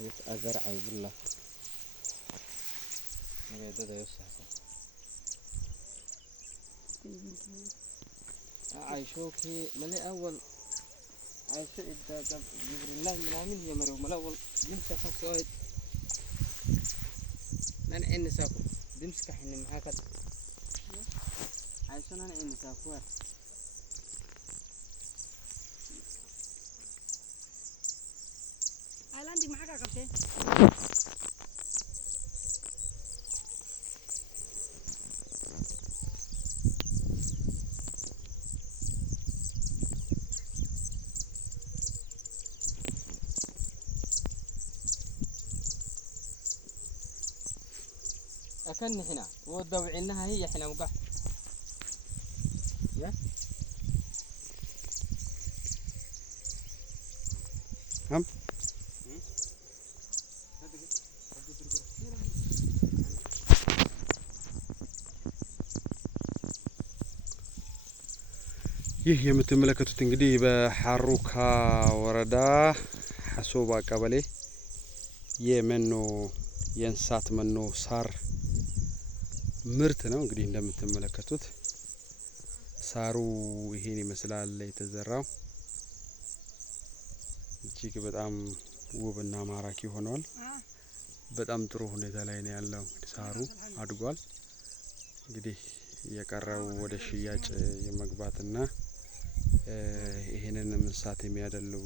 أزرع بالله ما يدود يوسف عايشوكي ملي أول عايشو إذا جبر الله من عامل يمر وملا أول يمسك خصائد أنا إني ساكو دمسك حين محاكد عايشو أنا إني ساكوه عندي معاك كابتن أكن هنا ودوعينها هي إحنا مقح يا هم ይህ የምትመለከቱት እንግዲህ በሐሩካ ወረዳ ሐሶባ ቀበሌ የመኖ የእንስሳት መኖ ሳር ምርት ነው። እንግዲህ እንደምትመለከቱት ሳሩ ይሄን ይመስላል የተዘራው እጅግ በጣም ውብና ማራኪ ሆኗል። በጣም ጥሩ ሁኔታ ላይ ነው ያለው። ሳሩ አድጓል። እንግዲህ የቀረው ወደ ሽያጭ የመግባትና ይሄንን እንስሳት የሚያደልቡ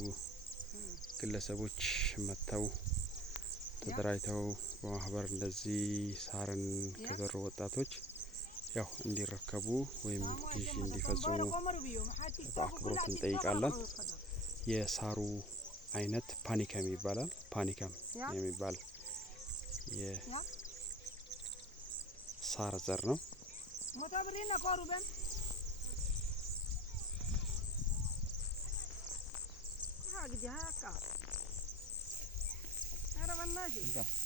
ግለሰቦች መተው ተደራጅተው በማህበር እንደዚህ ሳርን ከዘሩ ወጣቶች ያው እንዲረከቡ ወይም ግዢ እንዲፈጽሙ በአክብሮት እንጠይቃለን። የሳሩ አይነት ፓኒከም ይባላል። ፓኒከም የሚባል የሳር ዘር ነው። Gidi haka. Ara bannaji.